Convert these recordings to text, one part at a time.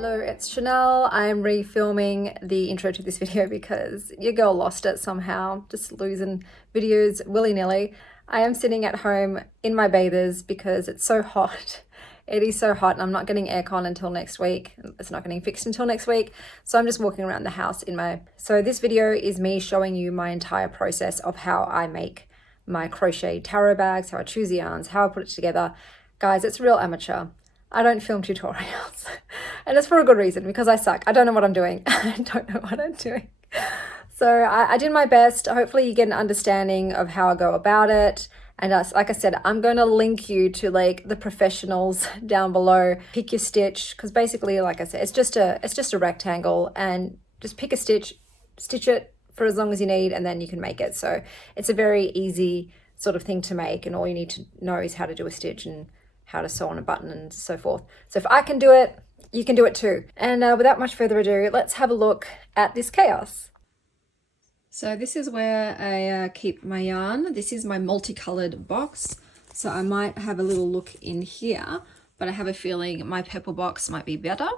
Hello, it's Chanel. I'm refilming the intro to this video because your girl lost it somehow, just losing videos willy-nilly. I am sitting at home in my bathers because it's so hot. It is so hot and I'm not getting aircon until next week. It's not getting fixed until next week. So I'm just walking around the house in my... So this video is me showing you my entire process of how I make my crochet tarot bags, how I choose the yarns, how I put it together. Guys, it's real amateur. I don't film tutorials and it's for a good reason because I suck. I don't know what I'm doing. I don't know what I'm doing. So I did my best. Hopefully you get an understanding of how I go about it. And like I said, I'm going to link you to like the professionals down below. Pick your stitch because basically, like I said, it's just a rectangle and just pick a stitch, stitch it for as long as you need, and then you can make it. So it's a very easy sort of thing to make, and all you need to know is how to do a stitch and how to sew on a button and so forth. So if I can do it, you can do it too. And without much further ado, let's have a look at this chaos. So this is where I keep my yarn. This is my multicolored box. So I might have a little look in here, but I have a feeling my purple box might be better.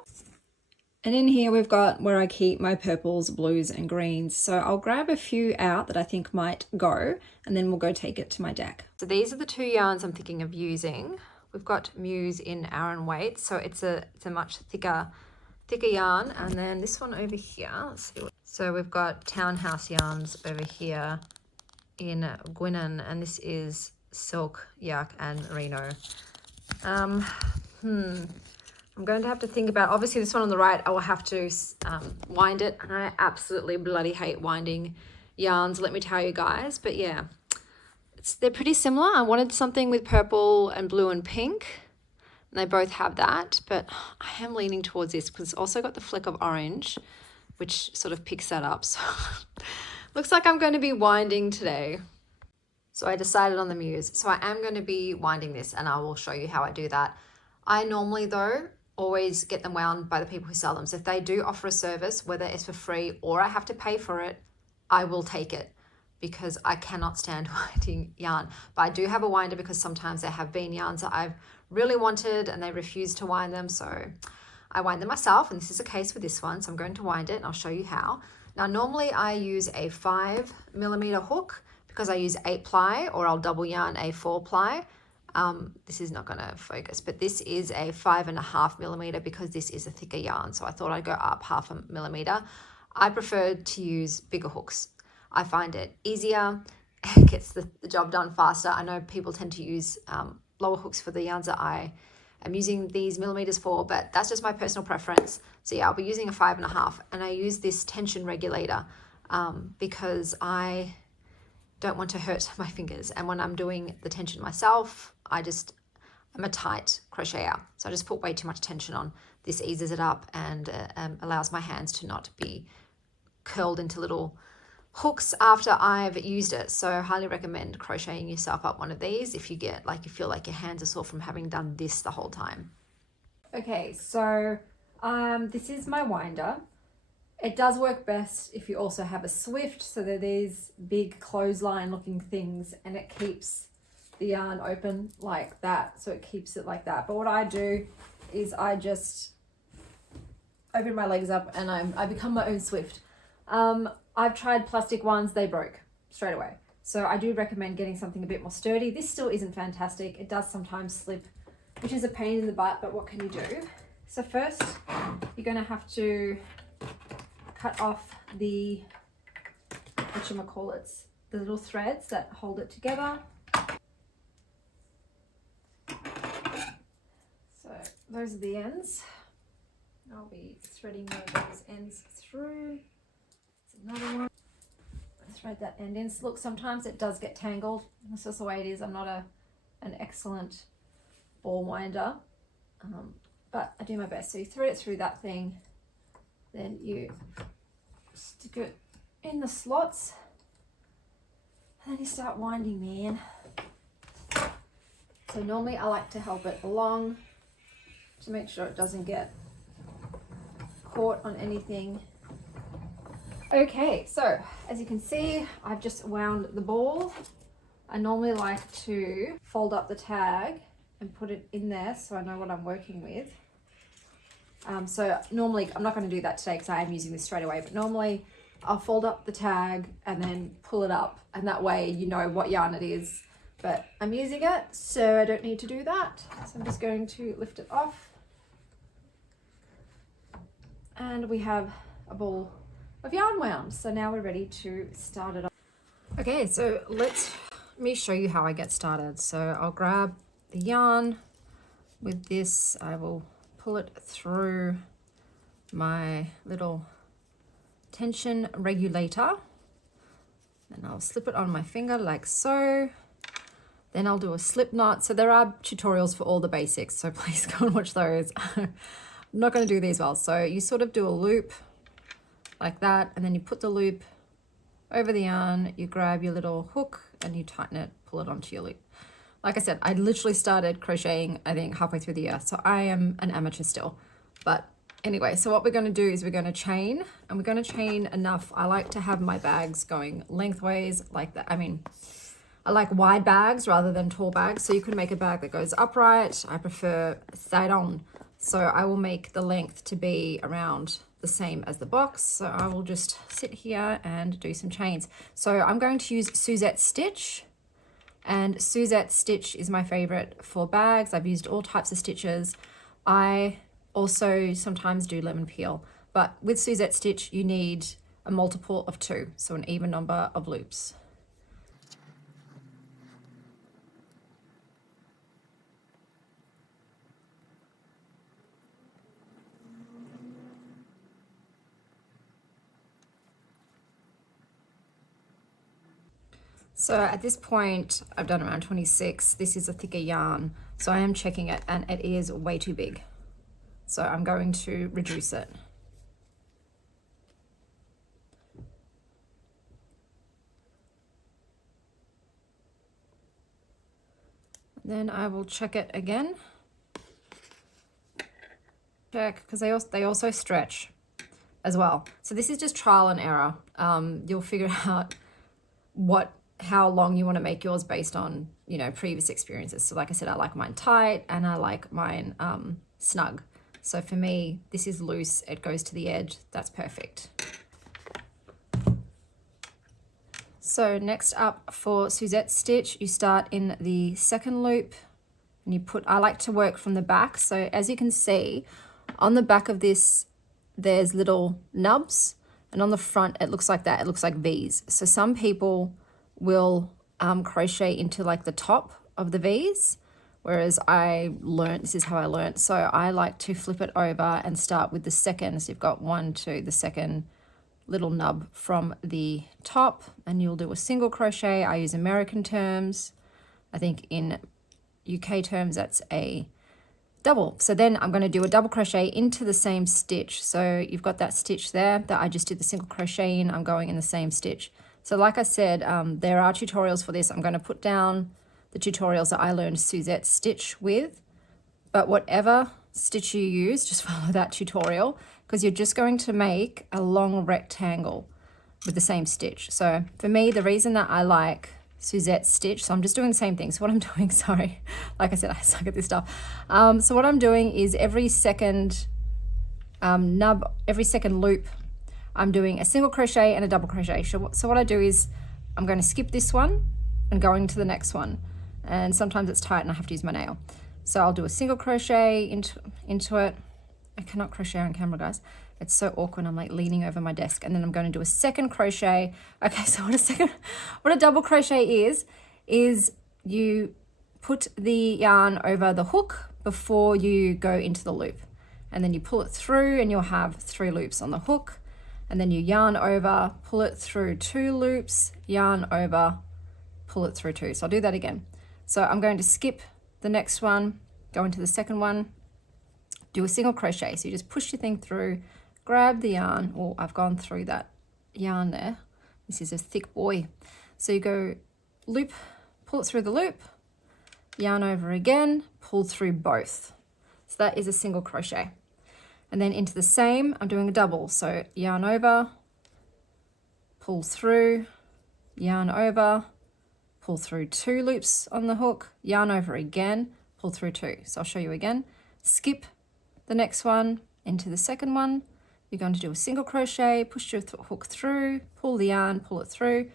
And in here we've got where I keep my purples, blues and greens. So I'll grab a few out that I think might go, and then we'll go take it to my deck. So these are the two yarns I'm thinking of using. We've got Muse in Aran weight, so it's a much thicker yarn. And then this one over here, let's see. So we've got Townhouse yarns over here in Gwinnen, and this is Silk, Yak and Merino. I'm going to have to think about, obviously this one on the right, I will have to wind it, and I absolutely bloody hate winding yarns, let me tell you guys. But yeah, they're pretty similar. I wanted something with purple and blue and pink, and they both have that, but I am leaning towards this because it's also got the fleck of orange, which sort of picks that up. So looks like I'm going to be winding today. So I decided on the Muse. So I am going to be winding this, and I will show you how I do that. I normally, though, always get them wound by the people who sell them. So if they do offer a service, whether it's for free or I have to pay for it, I will take it, because I cannot stand winding yarn. But I do have a winder because sometimes there have been yarns that I've really wanted and they refuse to wind them. So I wind them myself, and this is a case with this one. So I'm going to wind it and I'll show you how. Now, normally I use a 5mm hook because I use 8 ply, or I'll double yarn a 4 ply. This is not going to focus, but this is a 5.5mm because this is a thicker yarn. So I thought I'd go up 0.5 millimeter. I prefer to use bigger hooks. I find it easier, it gets the job done faster. I know people tend to use lower hooks for the yarns that I am using these millimeters for, but that's just my personal preference. So yeah, I'll be using a 5.5, and I use this tension regulator because I don't want to hurt my fingers. And when I'm doing the tension myself, I'm a tight crocheter. So I just put way too much tension on. This eases it up and allows my hands to not be curled into little hooks after I've used it. So I highly recommend crocheting yourself up one of these if you feel like your hands are sore from having done this the whole time. Okay, so this is my winder. It does work best if you also have a Swift, so they're these big clothesline looking things, and it keeps the yarn open like that, so it keeps it like that. But what I do is I just open my legs up and I become my own Swift. I've tried plastic ones, they broke straight away. So I do recommend getting something a bit more sturdy. This still isn't fantastic. It does sometimes slip, which is a pain in the butt, but what can you do? So first, you're gonna have to cut off the, the little threads that hold it together. So those are the ends. I'll be threading those ends through. Another one. Thread that end in. So look, sometimes it does get tangled. That's just the way it is. I'm not an excellent ball winder, but I do my best. So you thread it through that thing, then you stick it in the slots, and then you start winding, man. So normally I like to help it along to make sure it doesn't get caught on anything. Okay, so as you can see, I've just wound the ball. I normally like to fold up the tag and put it in there so I know what I'm working with. So normally, I'm not going to do that today because I am using this straight away, but normally I'll fold up the tag and then pull it up, and that way you know what yarn it is. But I'm using it, so I don't need to do that. So I'm just going to lift it off. And we have a ball of yarn wound. So now we're ready to start it off. Okay, so let me show you how I get started. So I'll grab the yarn. With this, I will pull it through my little tension regulator. And I'll slip it on my finger like so. Then I'll do a slip knot. So there are tutorials for all the basics, so please go and watch those. I'm not going to do these well. So you sort of do a loop like that, and then you put the loop over the yarn, you grab your little hook and you tighten it, pull it onto your loop. Like I said, I literally started crocheting, I think, halfway through the year, so I am an amateur still. But anyway, so what we're going to do is we're going to chain, and we're going to chain enough. I like to have my bags going lengthways like that. I mean, I like wide bags rather than tall bags. So you can make a bag that goes upright. I prefer side on. So I will make the length to be around the same as the box. So I will just sit here and do some chains. So I'm going to use Suzette stitch, and Suzette stitch is my favorite for bags. I've used all types of stitches. I also sometimes do lemon peel, but with Suzette stitch, you need a multiple of 2. So an even number of loops. So at this point, I've done around 26. This is a thicker yarn, so I am checking it, and it is way too big. So I'm going to reduce it. Then I will check it again. Check, because they also stretch as well. So this is just trial and error. You'll figure out how long you want to make yours based on, you know, previous experiences. So like I said, I like mine tight and I like mine snug. So for me, this is loose, it goes to the edge, that's perfect. So next up for Suzette stitch, you start in the second loop and you I like to work from the back. So as you can see, on the back of this, there's little nubs, and on the front, it looks like that, it looks like V's. So some people will crochet into like the top of the V's, whereas this is how I learned. So I like to flip it over and start with the second. So you've got 1, 2, the second little nub from the top, and you'll do a single crochet. I use American terms. I think in UK terms, that's a double. So then I'm going to do a double crochet into the same stitch. So you've got that stitch there that I just did the single crochet in. I'm going in the same stitch. So like I said, there are tutorials for this. I'm going to put down the tutorials that I learned Suzette stitch with, but whatever stitch you use, just follow that tutorial, because you're just going to make a long rectangle with the same stitch. So for me, the reason that I like Suzette stitch, so I'm just doing the same thing. So what I'm doing, sorry, like I said, I suck at this stuff. So what I'm doing is every second every second loop, I'm doing a single crochet and a double crochet. So what I do is I'm going to skip this one and going to the next one. And sometimes it's tight and I have to use my nail. So I'll do a single crochet into it. I cannot crochet on camera, guys. It's so awkward. I'm like leaning over my desk, and then I'm going to do a second crochet. Okay, so what a double crochet is you put the yarn over the hook before you go into the loop, and then you pull it through and you'll have 3 loops on the hook, and then you yarn over, pull it through 2 loops, yarn over, pull it through 2. So I'll do that again. So I'm going to skip the next one, go into the second one, do a single crochet. So you just push your thing through, grab the yarn. Oh, I've gone through that yarn there. This is a thick boy. So you go loop, pull it through the loop, yarn over again, pull through both. So that is a single crochet. And then into the same, I'm doing a double. So yarn over, pull through, yarn over, pull through 2 loops on the hook, yarn over again, pull through 2. So I'll show you again. Skip the next one, into the second one. You're going to do a single crochet, push your hook through, pull the yarn, pull it through,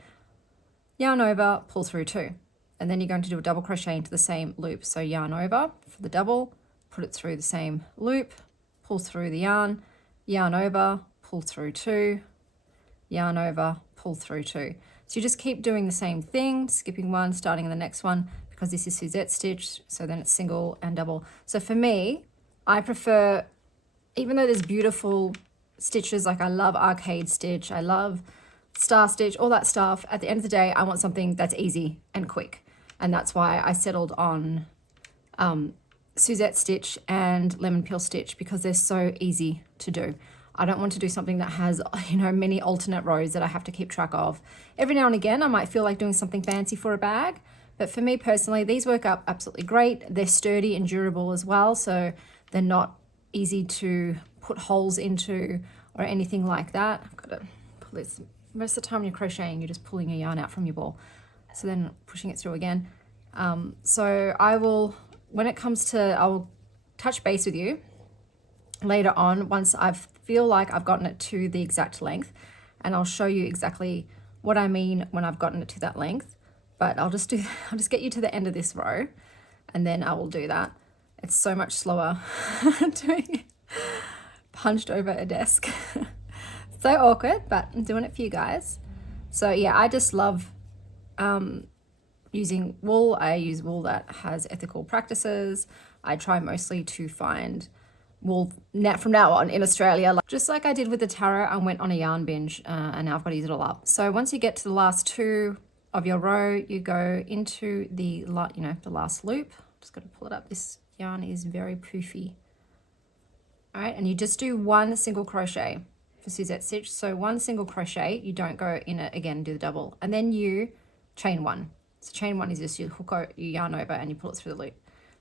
yarn over, pull through 2. And then you're going to do a double crochet into the same loop. So yarn over for the double, put it through the same loop, pull through the yarn over, pull through 2, yarn over, pull through 2. So you just keep doing the same thing, skipping one, starting in the next one, because this is Suzette stitch, so then it's single and double. So for me, I prefer, even though there's beautiful stitches, like I love arcade stitch, I love star stitch, all that stuff, at the end of the day, I want something that's easy and quick. And that's why I settled on Suzette stitch and lemon peel stitch, because they're so easy to do. I don't want to do something that has, you know, many alternate rows that I have to keep track of. Every now and again, I might feel like doing something fancy for a bag, but for me personally, these work out absolutely great. They're sturdy and durable as well, so they're not easy to put holes into or anything like that. I've got to pull this. Most of the time when you're crocheting, you're just pulling your yarn out from your ball. So then pushing it through again. So I will, when it comes to, I'll touch base with you later on once I feel like I've gotten it to the exact length, and I'll show you exactly what I mean when I've gotten it to that length. But I'll just get you to the end of this row, and then I will do that. It's so much slower doing it punched over a desk. So awkward, but I'm doing it for you guys. So yeah, I just love using wool. I use wool that has ethical practices. I try mostly to find wool from now on in Australia, just like I did with the tarot. I went on a yarn binge and now I've got to use it all up. So once you get to the last 2 of your row, you go into the last loop. Just got to pull it up. This yarn is very poofy. All right, and you just do 1 single crochet for Suzette stitch. So 1 single crochet, you don't go in it again and do the double, and then you chain 1. So chain 1 is just you yarn over and you pull it through the loop.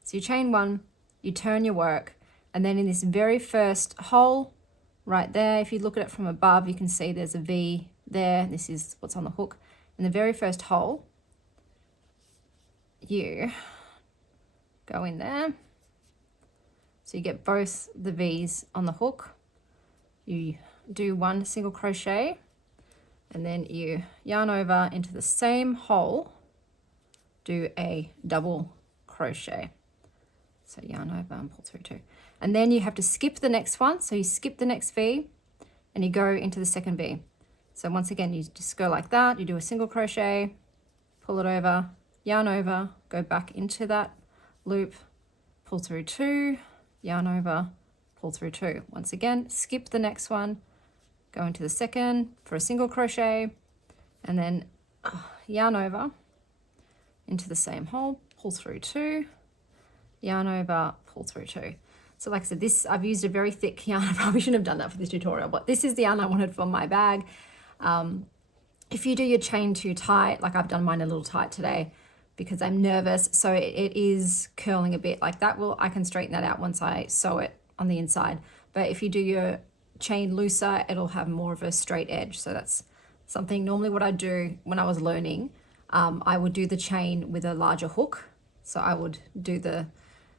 So you chain 1, you turn your work, and then in this very first hole right there, if you look at it from above, you can see there's a V there. This is what's on the hook. In the very first hole, you go in there. So you get both the V's on the hook. You do 1 single crochet, and then you yarn over into the same hole, do a double crochet. So yarn over and pull through 2. And then you have to skip the next one. So you skip the next V and you go into the second V. So once again, you just go like that. You do a single crochet, pull it over, yarn over, go back into that loop, pull through 2, yarn over, pull through 2. Once again, skip the next one, go into the second for a single crochet, and then yarn over into the same hole, pull through 2, yarn over, pull through 2. So like I said, this, I've used a very thick yarn. I probably shouldn't have done that for this tutorial, but this is the yarn I wanted for my bag. If you do your chain too tight, like I've done mine a little tight today because I'm nervous, so it is curling a bit like that. Well, I can straighten that out once I sew it on the inside. But if you do your chain looser, it'll have more of a straight edge. So that's something normally what I do when I was learning. I would do the chain with a larger hook. So I would do the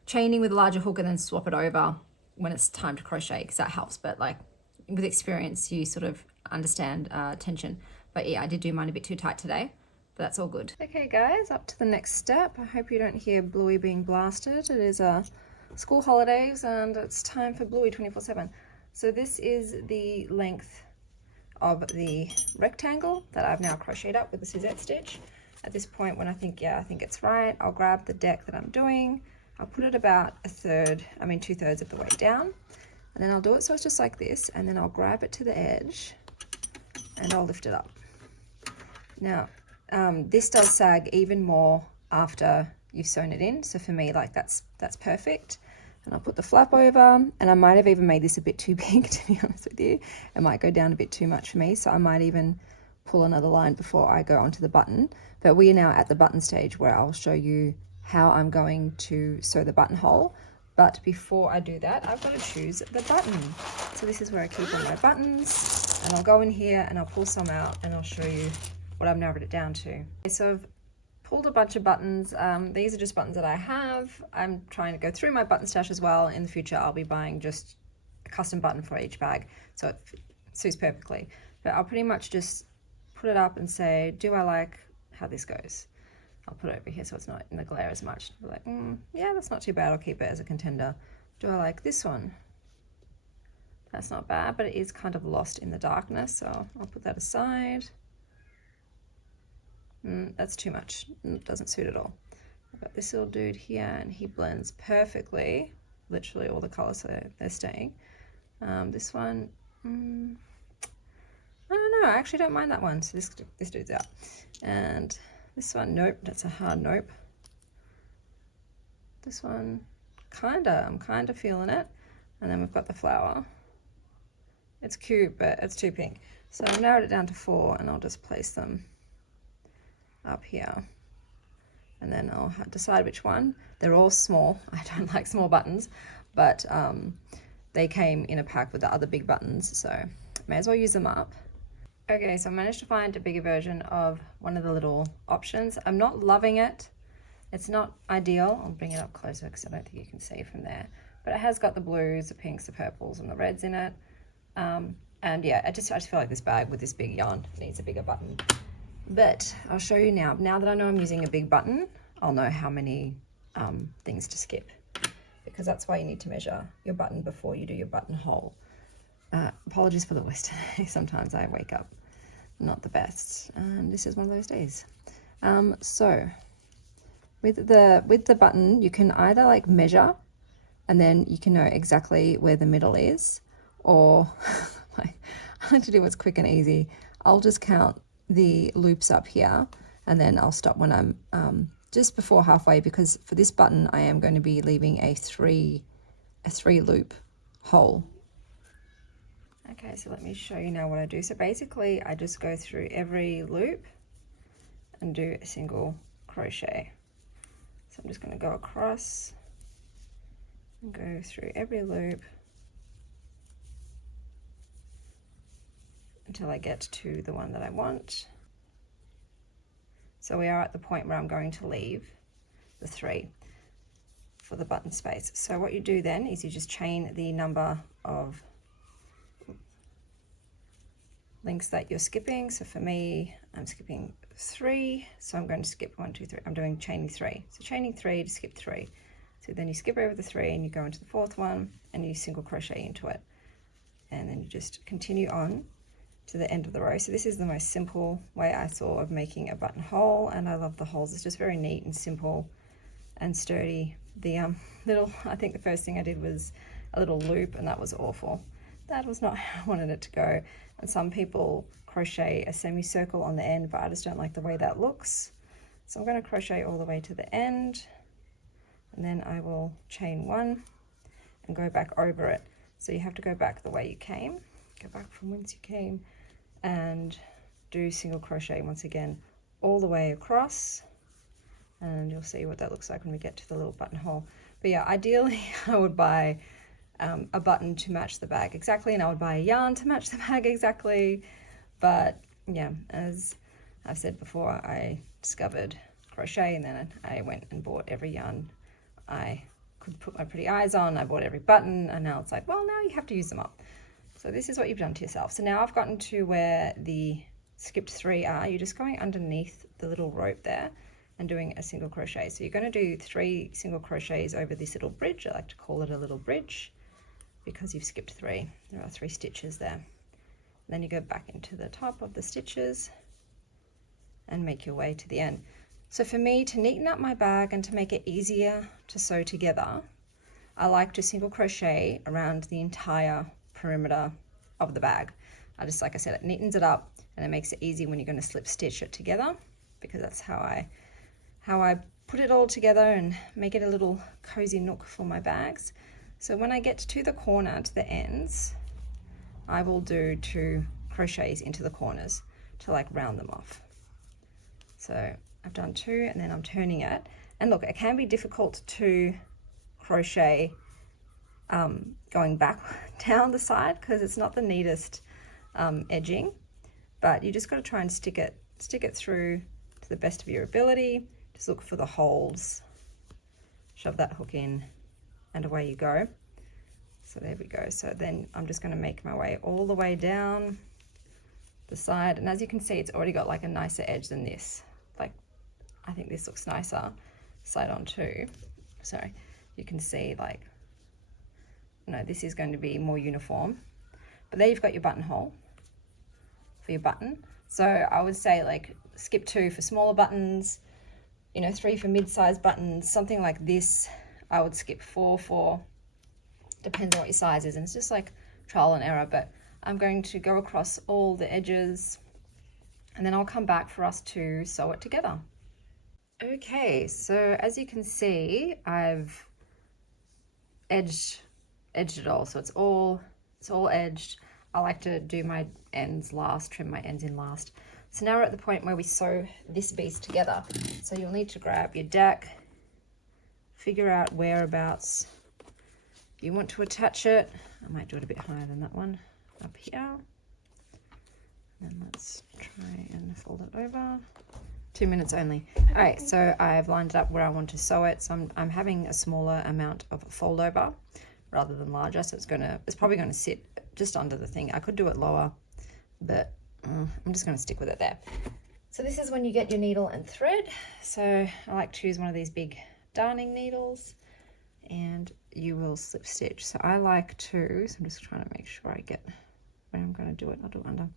chaining with a larger hook and then swap it over when it's time to crochet, because that helps. But like with experience, you sort of understand tension. But yeah, I did do mine a bit too tight today, but that's all good. Okay guys, up to the next step. I hope you don't hear Bluey being blasted. It is school holidays and it's time for Bluey 24/7. So this is the length of the rectangle that I've now crocheted up with the Suzette stitch. At this point, when I think it's right, I'll grab the deck that I'm doing. I'll put it about 2/3 of the way down, and then I'll do it so it's just like this, and then I'll grab it to the edge and I'll lift it up. Now, this does sag even more after you've sewn it in, so for me, like that's perfect. And I'll put the flap over, and I might have even made this a bit too big, to be honest with you. It might go down a bit too much for me, so I might even pull another line before I go onto the button. But we are now at the button stage where I'll show you how I'm going to sew the buttonhole. But before I do that, I've got to choose the button. So this is where I keep all my buttons, and I'll go in here and I'll pull some out and I'll show you what I've narrowed it down to. Okay, so I've pulled a bunch of buttons. These are just buttons that I have. I'm trying to go through my button stash as well. In the future, I'll be buying just a custom button for each bag, so it suits perfectly. But I'll pretty much just put it up and say, do I like how this goes? I'll put it over here so it's not in the glare as much. Be like, yeah, that's not too bad. I'll keep it as a contender. Do I like this one? That's not bad, but it is kind of lost in the darkness, so I'll put that aside. That's too much. It doesn't suit at all. I've got this little dude here, and he blends perfectly. Literally all the colors, so they're staying. This one, I don't know. I actually don't mind that one. So this dude's out. And this one, nope. That's a hard nope. This one, I'm kinda feeling it. And then we've got the flower. It's cute, but it's too pink. So I've narrowed it down to 4, and I'll just place them up here. And then I'll decide which one. They're all small. I don't like small buttons, but they came in a pack with the other big buttons, so may as well use them up. Okay, so I managed to find a bigger version of one of the little options. I'm not loving it. It's not ideal. I'll bring it up closer because I don't think you can see from there. But it has got the blues, the pinks, the purples, and the reds in it. And yeah, I just feel like this bag with this big yarn needs a bigger button. But I'll show you now. Now that I know I'm using a big button, I'll know how many things to skip, because that's why you need to measure your button before you do your buttonhole. Apologies for the voice today. Sometimes I wake up not the best, and this is one of those days. So with the button, you can either like measure, and then you can know exactly where the middle is, or I like to do what's quick and easy. I'll just count the loops up here, and then I'll stop when I'm just before halfway, because for this button I am going to be leaving a three loop hole. Okay, so let me show you now what I do. So basically I just go through every loop and do a single crochet. So I'm just going to go across and go through every loop until I get to the one that I want. So we are at the point where I'm going to leave the 3 for the button space. So what you do then is you just chain the number of links that you're skipping. So for me, I'm skipping 3, so I'm going to skip 1, 2, 3. I'm doing chaining 3. So chaining 3 to skip 3. So then you skip over the 3 and you go into the 4th one and you single crochet into it. And then you just continue on to the end of the row. So this is the most simple way I saw of making a buttonhole, and I love the holes. It's just very neat and simple and sturdy. The I think the first thing I did was a little loop, and that was awful. That was not how I wanted it to go. And some people crochet a semicircle on the end, but I just don't like the way that looks. So I'm going to crochet all the way to the end, and then I will chain 1 and go back over it. So you have to go back the way you came, go back from whence you came, and do single crochet once again all the way across, and you'll see what that looks like when we get to the little buttonhole. But yeah, ideally I would buy a button to match the bag exactly, and I would buy a yarn to match the bag exactly. But yeah, as I've said before, I discovered crochet, and then I went and bought every yarn I could put my pretty eyes on. I bought every button, and now it's like, well, now you have to use them up. So this is what you've done to yourself. So now I've gotten to where the skipped 3 are. You're just going underneath the little rope there and doing a single crochet. So you're going to do 3 single crochets over this little bridge. I like to call it a little bridge because you've skipped 3. There are 3 stitches there. And then you go back into the top of the stitches and make your way to the end. So for me, to neaten up my bag and to make it easier to sew together, I like to single crochet around the entire perimeter of the bag. I just, like I said, it neatens it up and it makes it easy when you're going to slip stitch it together, because that's how I put it all together and make it a little cozy nook for my bags. So when I get to the corner, to the ends, I will do 2 crochets into the corners to like round them off. So I've done 2, and then I'm turning it. And look, it can be difficult to crochet going back down the side because it's not the neatest edging, but you just got to try and stick it through to the best of your ability. Just look for the holes, shove that hook in, and away you go. So there we go. So then I'm just going to make my way all the way down the side, and as you can see, it's already got like a nicer edge than this. Like, I think this looks nicer side on too. So you can see, like, no, this is going to be more uniform. But there you've got your buttonhole for your button. So I would say, like, skip 2 for smaller buttons, you know, 3 for mid-sized buttons, something like this. I would skip 4 for, depends on what your size is, and it's just like trial and error. But I'm going to go across all the edges, and then I'll come back for us to sew it together. Okay, so as you can see, I've edged it all, so it's all edged. I like to do my ends last, trim my ends in last. So now we're at the point where we sew this piece together. So you'll need to grab your deck, figure out whereabouts you want to attach it. I might do it a bit higher than that one, up here. And then let's try and fold it over. 2 minutes only. All right, so I've lined it up where I want to sew it. So I'm having a smaller amount of fold over rather than larger. So it's probably gonna sit just under the thing. I could do it lower, but I'm just gonna stick with it there. So this is when you get your needle and thread. So I like to use one of these big darning needles, and you will slip stitch. So I like to, so I'm just trying to make sure I get where I'm gonna do it. I'll do it under.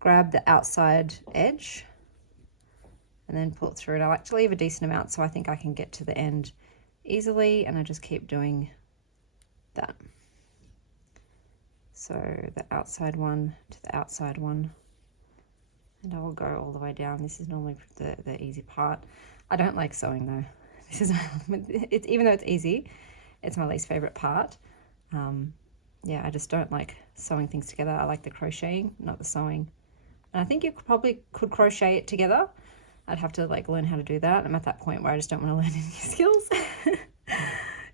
Grab the outside edge and then pull it through. And I like to leave a decent amount so I think I can get to the end easily, and I just keep doing that. So the outside one to the outside one, and I will go all the way down. This is normally the easy part. I don't like sewing though. This is even though it's easy, it's my least favorite part. Yeah, I just don't like sewing things together. I like the crocheting, not the sewing. And I think you probably could crochet it together. I'd have to like learn how to do that. I'm at that point where I just don't want to learn any skills.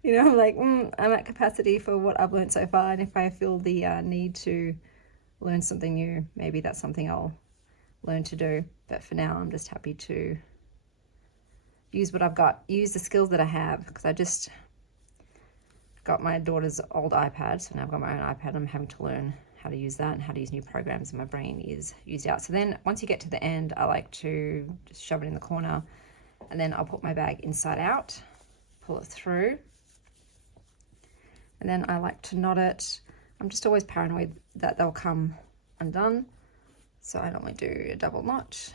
You know, I'm like, I'm at capacity for what I've learned so far, and if I feel the need to learn something new, maybe that's something I'll learn to do. But for now, I'm just happy to use what I've got, use the skills that I have, because I just got my daughter's old iPad, so now I've got my own iPad. I'm having to learn how to use that and how to use new programs, and my brain is used out. So then once you get to the end, I like to just shove it in the corner, and then I'll put my bag inside out, pull it through, and then I like to knot it. I'm just always paranoid that they'll come undone, so I normally do a double knot.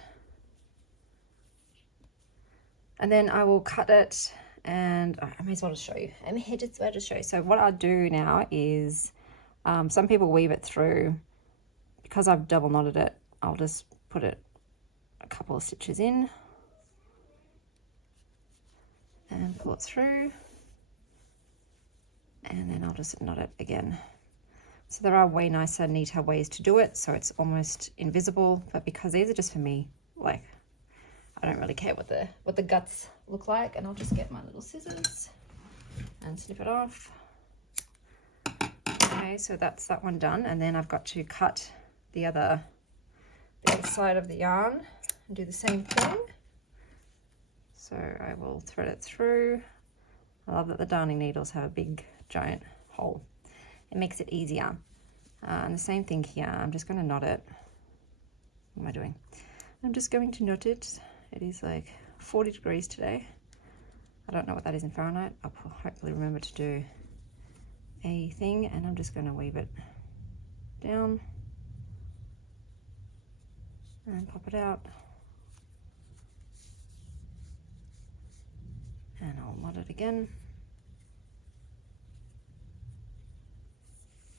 And then I will cut it, and I may as well just show you. So what I'll do now is, some people weave it through. Because I've double knotted it, I'll just put it a couple of stitches in and pull it through, and then I'll just knot it again. So there are way nicer, neater ways to do it, so it's almost invisible, but because these are just for me, like, I don't really care what the guts look like. And I'll just get my little scissors and snip it off. Okay, so that's that one done, and then I've got to cut the other side of the yarn and do the same thing. So I will thread it through. I love that the darning needles have a big giant hole. It makes it easier. And the same thing here. I'm just going to knot it. What am I doing? I'm just going to knot it. It is like 40 degrees today. I don't know what that is in Fahrenheit. I'll hopefully remember to do a thing, and I'm just going to weave it down and pop it out, and I'll knot it again.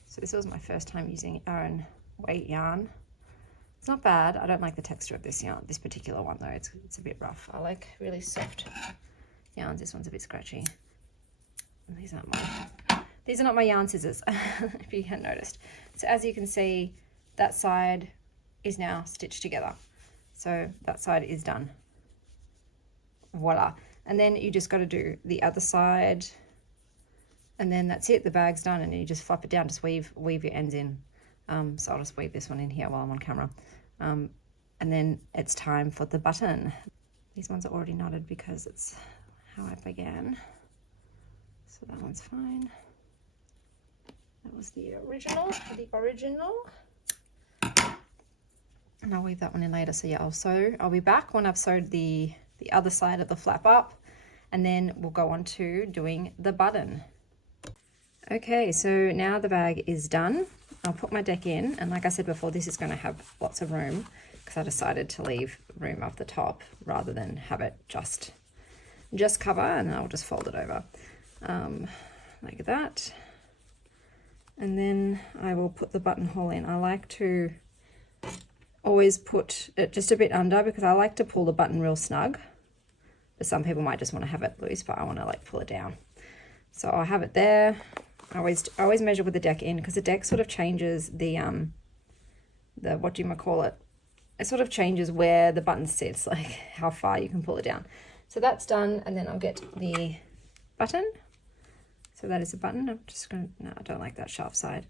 So this was my first time using Aran weight yarn. It's not bad. I don't like the texture of this yarn, this particular one though. It's a bit rough. I like really soft yarns. This one's a bit scratchy. And these are not my yarn scissors, if you hadn't noticed. So as you can see, that side is now stitched together. So that side is done. Voila. And then you just got to do the other side, and then that's it. The bag's done, and you just flop it down. Just weave your ends in. So I'll just weave this one in here while I'm on camera. And then it's time for the button. These ones are already knotted because it's how I began. So that one's fine. That was the original, and I'll weave that one in later. So yeah, I'll be back when I've sewed the other side of the flap up, and then we'll go on to doing the button. Okay, so now the bag is done. I'll put my deck in, and like I said before, this is going to have lots of room because I decided to leave room up the top rather than have it just cover, and I'll just fold it over like that. And then I will put the buttonhole in. I like to always put it just a bit under because I like to pull the button real snug. But some people might just want to have it loose, but I want to like pull it down. So I'll have it there. I always measure with the deck in because the deck sort of changes the what do you call it? It sort of changes where the button sits, like how far you can pull it down. So that's done, and then I'll get the button. So that is a button. I'm just gonna, no, I don't like that sharp side.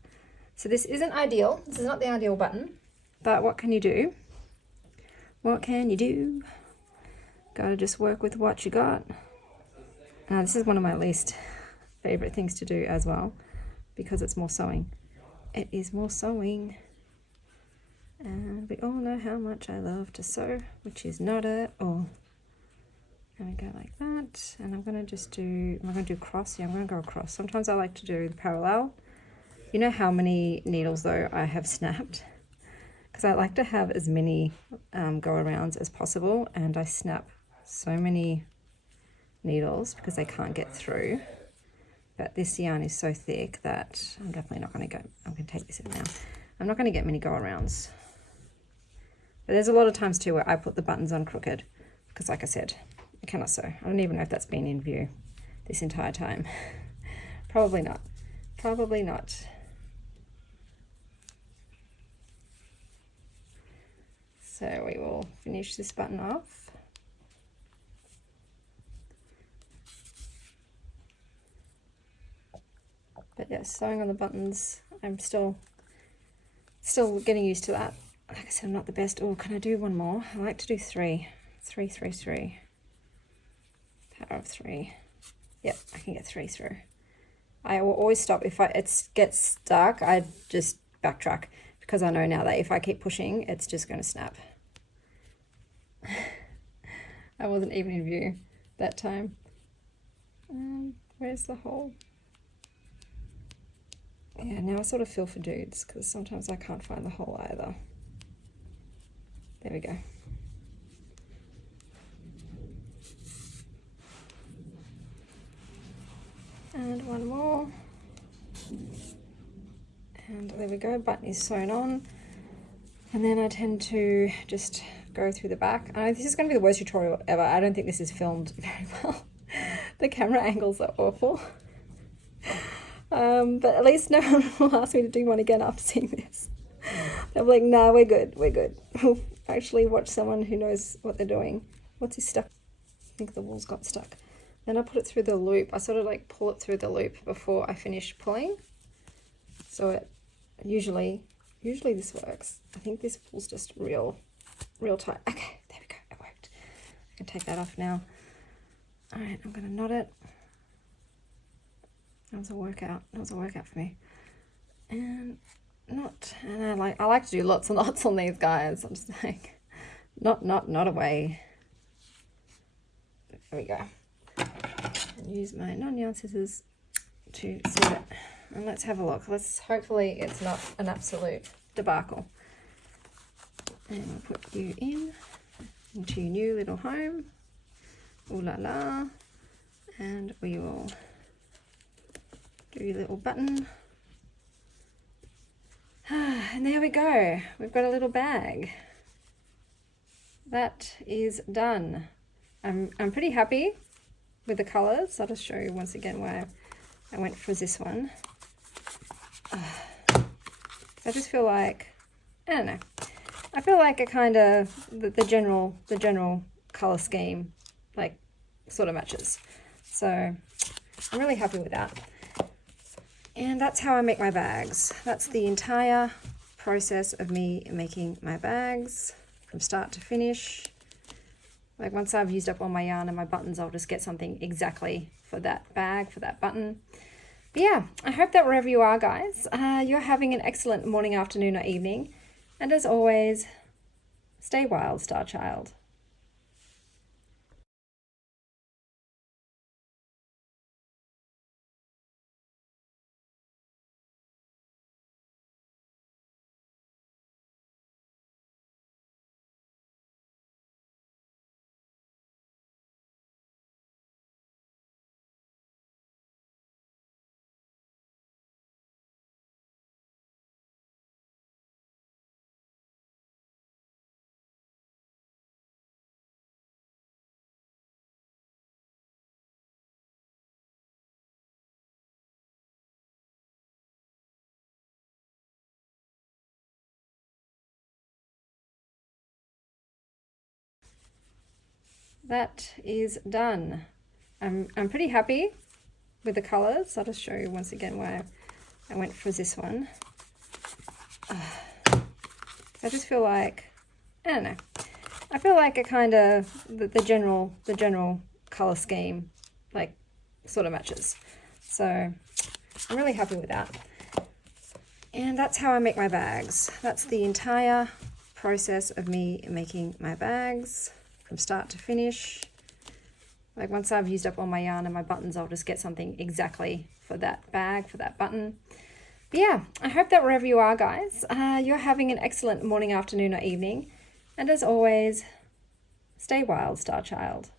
So this isn't ideal. This is not the ideal button, but what can you do? What can you do? Gotta just work with what you got. Now this is one of my least favorite things to do as well, because it's more sewing. It is more sewing, and we all know how much I love to sew, which is not at all. And we go like that, and I'm gonna do cross. Yeah, I'm gonna go across. Sometimes I like to do the parallel. You know how many needles though I have snapped, because I like to have as many go arounds as possible, and I snap so many needles because they can't get through. But this yarn is so thick that I'm definitely not going to go. I'm going to take this in now. I'm not going to get many go arounds. But there's a lot of times too where I put the buttons on crooked because, like I said, I cannot sew. I don't even know if that's been in view this entire time. Probably not. Probably not. So we will finish this button off. But yes, sewing on the buttons, I'm still getting used to that. Like I said, I'm not the best. Oh, can I do one more? I like to do 3. 3, 3, 3. Power of 3. Yep, I can get 3 through. I will always stop. If it gets stuck, I just backtrack because I know now that if I keep pushing, it's just going to snap. I wasn't even in view that time. Where's the hole? Yeah, now I sort of feel for dudes because sometimes I can't find the hole either. There we go. And one more. And there we go, button is sewn on. And then I tend to just go through the back. This is going to be the worst tutorial ever. I don't think this is filmed very well. The camera angles are awful. But at least no one will ask me to do one again after seeing this. They'll be like, nah, we're good, we're good. We'll actually watch someone who knows what they're doing. What's he stuck? I think the wool's got stuck. Then I put it through the loop. I sort of like pull it through the loop before I finish pulling. So it usually this works. I think this pulls just real tight. Okay, there we go, it worked. I can take that off now. All right, I'm gonna knot it. That was a workout. That was a workout for me. And I like to do lots and lots on these guys. I'm just like, not away. There we go. And use my non-yarn scissors to set it. And let's have a look. Hopefully it's not an absolute debacle. And we'll put you into your new little home. Ooh la la. And we will do your little button. And there we go. We've got a little bag. That is done. I'm pretty happy with the colors. I'll just show you once again why I went for this one. I just feel like, I don't know. I feel like it kind of, the general color scheme, like, sort of matches. So I'm really happy with that. And that's how I make my bags. That's the entire process of me making my bags from start to finish. Like once I've used up all my yarn and my buttons, I'll just get something exactly for that bag, for that button. But yeah, I hope that wherever you are, guys, you're having an excellent morning, afternoon, or evening. And as always, stay wild, Star Child. That is done. I'm pretty happy with the colors. I'll just show you once again why I went for this one. I just feel like, I don't know, I feel like it kind of, the general color scheme, like, sort of matches. So I'm really happy with that. And that's how I make my bags. That's the entire process of me making my bags from start to finish. Like, once I've used up all my yarn and my buttons, I'll just get something exactly for that bag, for that button. But yeah, I hope that wherever you are, guys, you're having an excellent morning, afternoon, or evening. And as always, stay wild, Star Child.